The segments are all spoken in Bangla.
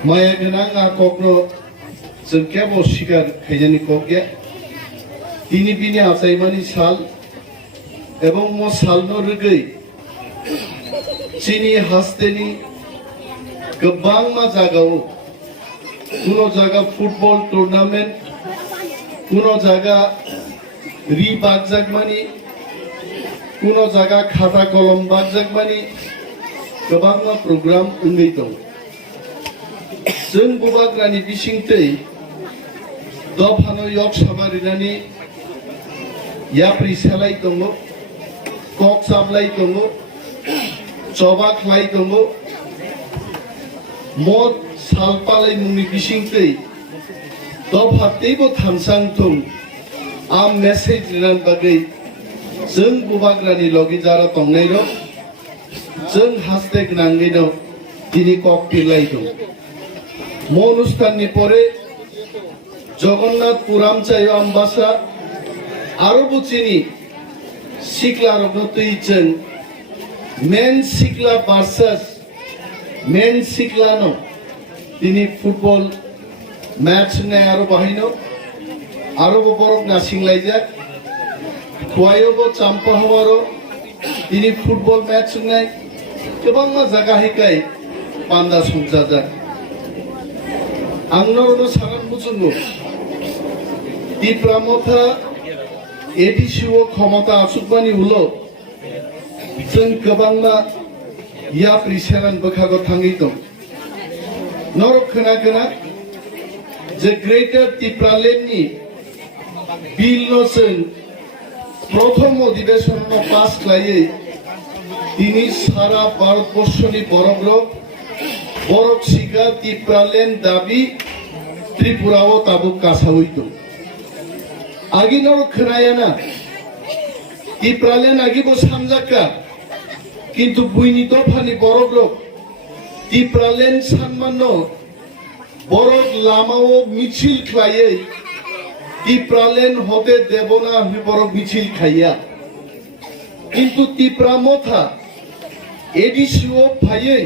Maya genang kokro sengkebo sikar khajani kokya tini bini asaimani sal ebong mo salno rugei chini hasteni gobbang ma jagao kuno jaga football tournament kuno jaga ri bagjagmani kuno jaga khata kolom bagjagmani gobang ma program ungei dong जों बुबाग्रानि बिसिंतै दफानो yok साबारिनानि याप्रि सेलाय दङ कक साबलाय दङ चबाख्लाय दङ मद सालपालाय मुंनि बिसिंतै दफातैबो थामसां थं आम मेसेज लिरनान बागै जों बुबाग्रानि लगे जारा तंनाय र जों हासते गोनाङै दं दिनै कक पिरलाय दं অনুষ্ঠাননি পরে জগন্নাথ পুরামচাই আমবাসা আরো বুচিনি সিকলা রগতইচেন মেন সিকলা ভার্সাস মেন সিকলানো তিনি ফুটবল ম্যাচ নে আরো বাহিনো আরো বড় নাসিংলাইজাক খোয়াইবো চাম্পা হওয়ারও তিনি ফুটবল ম্যাচ নাই গোबां জায়গা হিকাই পান্দা সংজাজাক आंनावनो सागान बुझुंगो दिप्रामथा एडिसिओ क्षमता आसुकबानि उलो जों गोबांना याप्रि सेरान बोखागो थाङै दं नरक खोना जे ग्रेटर टिप्रालेन्डनि बिलनो जों प्रथम अधिवेशन पास खालायै दिनै सारा भारतबर्षनि बरफरक बरफ सिगा टिप्रालेन्ड दाबि त्रिपुराओ ताबुक कासावैतो आगिनो खोनायाना टिप्रालेन्ड आगिबो सामजाका किन्तु बुइनि दफानि बरफरक टिप्रालेन्ड सानमानो बरफ लामाओ मिছিল खायै टिप्रालेन्ड हते देबना बरफ मिছিল खाया किन्तु टिप्रामथा एडिसिओ फायै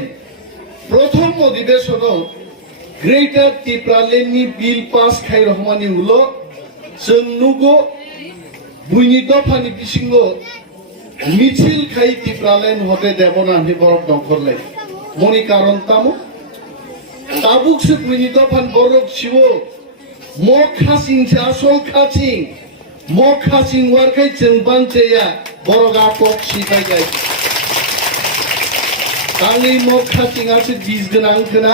प्रथम अधिवेशन ग्रेटर टिप्रालेन्डनि बिल पास खाय रहमानि उलो जों नुगो बुइनि दफानि बिसिंगो मिছিল खाय टिप्रालेन्ड हते देबना बरफ दंखरलाय मनि कारण तामु ताबुकसो बुइनि दफान बरफ सिवो म खासिं आसल खासिं म खासिं वारखाय जों बानचेया बरगा कक सिबाय आंनि मखासिं आसो बिस गोनां खोना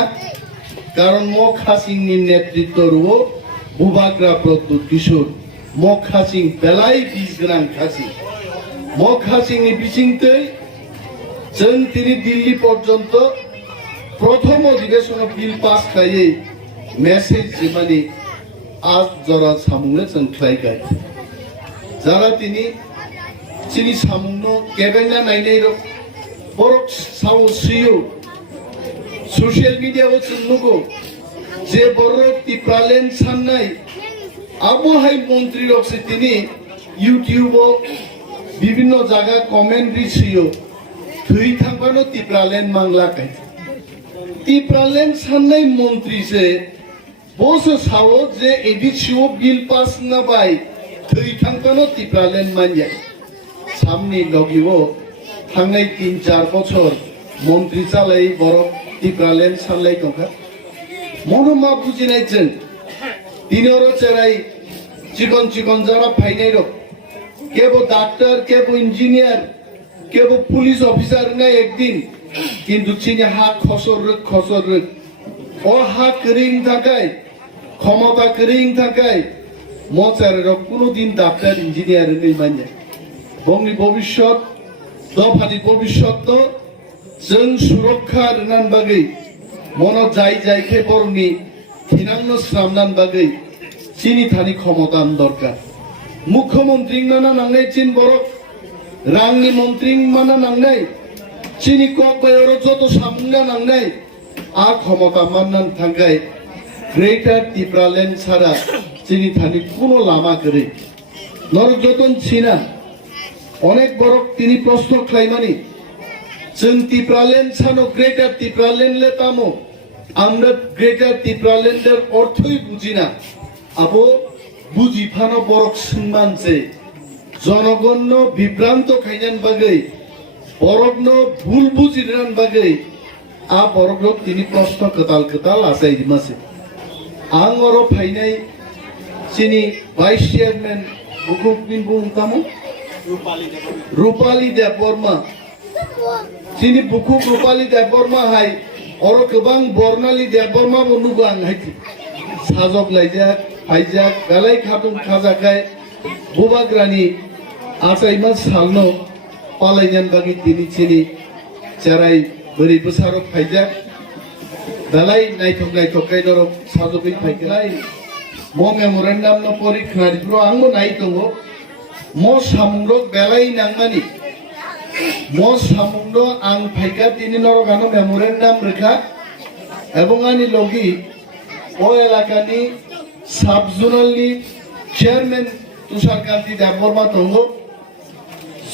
कारण मखासिंनि नेतृत्वआव बुबाग्रा प्रद्युत किशोर मखासिं बेलाय बिस गोनां खासिं मखासिंनि बिसिंतै जों दिनै दिल्ली पर्यन्त प्रथम अधिवेशन बिल पास खायै मेसेज जिमानि आज जरा सामुंनो जों ख्लायगाय जारा दिनै चिनि सामुंनो केबेना नायनाय बरक सावस्रियो सोशल मीडिया वो चुनुगो जे बरक टिप्रालेन्ड सान्नाय আবহাই মন্ত্রী রক্ষে তিনি ইউটিউবও বিভিন্ন জায়গা কমেন্ট দিছিও থুই থাকবানো তিপ্রালেন মাংলা কাই তিপ্রালেন সান্নাই মন্ত্রী সে বসে সাও যে এডিসিও বিল পাস না পাই থুই থাকবানো তিপ্রালেন মানজাই সামনে লগিব থাंनाय 3-4 বছর মন্ত্রী চালাই বড় তিপ্রালেন সানলাই দंखा মনোমা বুঝিনাই जों তিনর চেরাই চিকন চিকন যারা ফাইনাই রক কেবো ডাক্তার কেবো ইঞ্জিনিয়ার কেবো পুলিশ অফিসার নাই একদিন কিন্তু চিনি হাত খসর ও হাত করিং থাকায় ক্ষমতা করিং থাকায় মচারের কোনোদিন ডাক্তার ইঞ্জিনিয়ার নেই মানে বংনি ভবিষ্যৎ দফানি ভবিষ্যৎ जों সুরক্ষা রানান বাগै মন যাই যাইকে বরনি থিনান্ন শ্রামনান বাগै চিনি থানি ক্ষমতান দরকার মুখ্যমন্ত্রী নানা নাংনাই চিন বরক রাংনি মন্ত্রী মানা নাংনাই চিনি কক বাইর যত সামনা নাংনাই আ ক্ষমতা মাননান থাকায় গ্রেটার তিপ্রালেন্ড ছাড়া চিনি থানি কোনো লামা করে নর যতন ছিনা অনেক বরক তিনি প্রশ্ন খাইমানি जों তিপ্রালেন্ড ছানো গ্রেটার তিপ্রালেন্ড লেতামো আমরা গ্রেটার তিপ্রালেন্ডের অর্থই বুঝি না আবো বুঝি ফানো বরক সম্মানছে জনগণ বিভ্রান্ত খাইনান বাগৈ বরগ্ন ভুল বুঝিনান বাগৈ আ বরগ্ন তিনি প্রশ্ন কতাল আসাই দিমাছে আং অর ফাইনাই চিনি ভাইস চেয়ারম্যান বুকুক বিন বুংতামো রূপালী দেববর্মা চিনি বুকুক রূপালী দেববর্মা হাই অর গোबां বর্ণালী দেববর্মা বনুগো आं हायथि साजक लायजाक हायजाक गालाय खादुं खाजाखाय बुबाग्रानि आसाइमा सालनो पालायनान बागि दिनि चिनि जेराय बोरै बोसारक फायजाक गालाय नायथक गायदरक साजकै फायगलाय म मेमोरेन्डाम न परीक्षारिफ्रो आंबो नायदंगो म सामुंडक बेलाय नांमानि म सामुंड आं फायगा दिनि नरगानो मेमोरेन्डाम रेखा এবং আনি লগি ও এলাকানি সাব জোনালনি চেয়ারম্যান তুষারকান্তি দেববর্মা দङ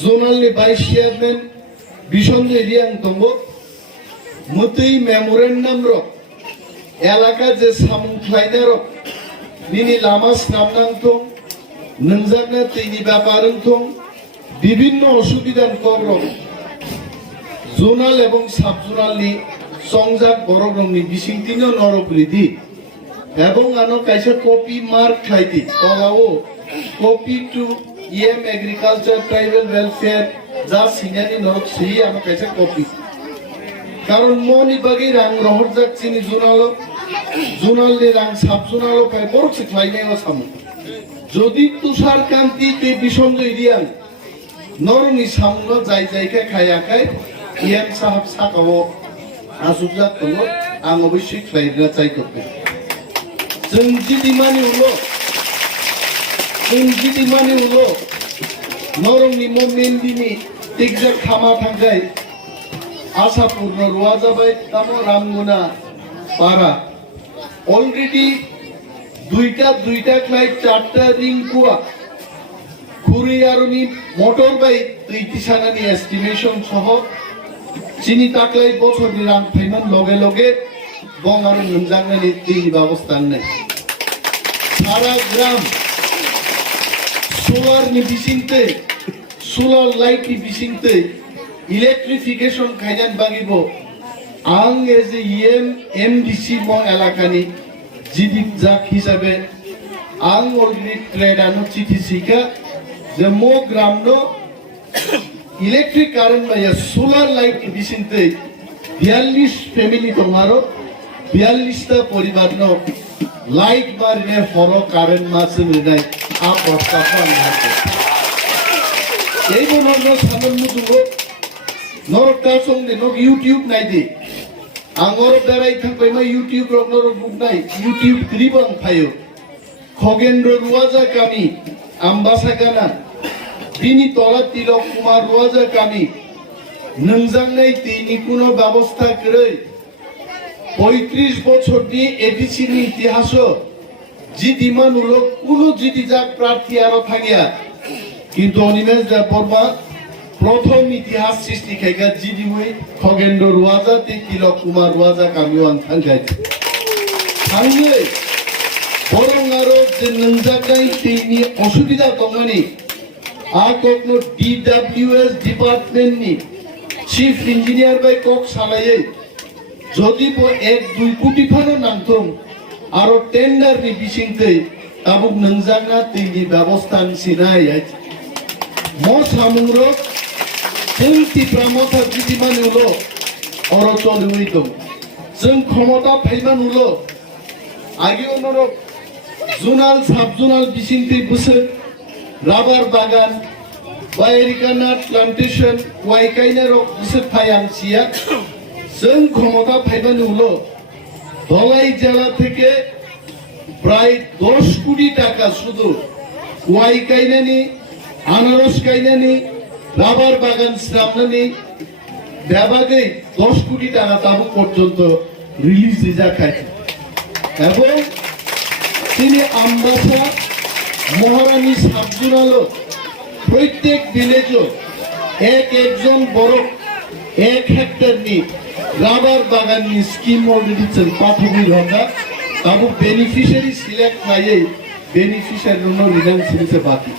জোনালনি ভাইস চেয়ারম্যান বিসঞ্জয় রিয়াং দङ মতৈ মেমোরেন্ডাম র এলাকা যে সামুং খ্লাইনা র নিনি লামা স্নামনাং থং নংজাকনা তৈনি ব্যাপারং থং বিভিন্ন অসুবিধান কর জোনাল এবং সাব জোনালনি সংজাক বরগ্রমনি বিসিংতিন নরবৃদ্ধি এবং আনো কাইসা কপি মার্ক খাইতি কলাও copy to EM agriculture tribal welfare যা সিনানি নরক সেই আনো কাইসা কপি কারণ মনি বাগি রাং রহর যাক চিনি জোনালনি রাং সাব জোনালো পাই বরছে খাইনাই সামু যদি তুষার কান্তি তে বিসঞ্জয় রিয়াং নরনি সামনো যাই যাইকে খায়াখাই ইএম সাহাব সাকাও आसुजाक दङ आं अबश्य खायग्रा चाइ दरखार जों जिदिमानि उलो नरंनि मेनदिनि टेकजाक खामा थांगाय आसापुरनो रुवा जाबाय तामो रामगुना पारा अलरेडी दुईटा फ्लाइट 4टा रिं कुआ खुरियारनि मोटर बाइक दुईटी सानानि एस्टिमेशन सह চিনি তাকলাই বছরনি রাং ফাইমান লগে লগে বং আর নমজাংনানি दैनि ব্যবস্থা নাই সারা গ্রাম সোলারনি বিসিংতে সোলার লাইটনি বিসিংতে ইলেকট্রিফিকেশন খাইনান বাগিব আং এজ এ ইএম এমডিসি ম এলাকানি জিডিপ জাক হিসাবে আং অলরেডি ট্রেডানো চিঠি শিখা যে মো গ্রামনো इलेक्ट्रिक कारेन्ट या सोलार लाइट बिसिंते 42 फैमिली दंगारो 42 टा परिवार नो लाइट मारने हरो कारेन्ट मासुम रिनाय आ प्रस्ताव नाते এই বননো সামন মুদুগো নরকা সংনে নক ইউটিউব নাইদি আঙ্গর দারাই থাকবাই মা ইউটিউব রগনর বুক নাই ইউটিউব গ্রিবাং ফায়ো খগেন্দ্র রুয়াজা কামি আমবাসা গানা বিনি তলা তিলক কুমার রুয়াজা কামি নংজাংনাই তিনি কোনো ব্যবস্থা করে 35 বছর দি এডিসি নি ইতিহাস জিতিমান হলো কোনো জিতি যাক প্রার্থী আরো থাকিয়া কিন্তু অনিমেষ দেববর্মা প্রথম ইতিহাস সৃষ্টি খাইগা জিদিমই খগেন্দ্র রুয়াজা তে তিলক কুমার রুয়াজা কামিওয়ান থাঙ্গাই থাঙ্গে বরং আরো যে নংজাকাই তেনি অসুবিধা দङनि आ ककनो DWS डिपार्टमेंट नि चीफ इंजिनियर बाय कक सालायै जदिबो 1-2 कोटी फानो नांथों आरो टेंडर नि बिसिंखै ताबुक नंजांना तेनि व्यवस्था सिनाय मो सामुंग्रो जों तिप्रामथा जिदिमानुलो अरो चलुइ दं जों क्षमता फैमानुलो आगे उनरो जुनाल साब जुनाल बिसिंखै बोसोर রাবার বাগান বাইরিকানা প্লান্টেশন ওয়াইকাইনার বিসে ফায়াংসিয়া जों ক্ষমতা ফাইবানি হলো ধলাই জেলা থেকে প্রায় 10 কোটি টাকা শুধু ওয়াইকাইনানি আনারস কাইনানি রাবার বাগান সামনানি ব্যবাগে 10 কোটি টাকা তাবু পর্যন্ত রিলিজ দিজা খায় এবং তিনি আমবাসা মহারানী সাবজুনালো প্রত্যেক ভিলেজও একজন বড় 1 হেক্টর নি রাবার বাগান নি স্কিম অলরেডি চল পাথবি রঙা তাবু বেনিফিশিয়ারি সিলেক্ট নাইয়ে বেনিফিশিয়ারি নো রিজান সিরিজে বাকি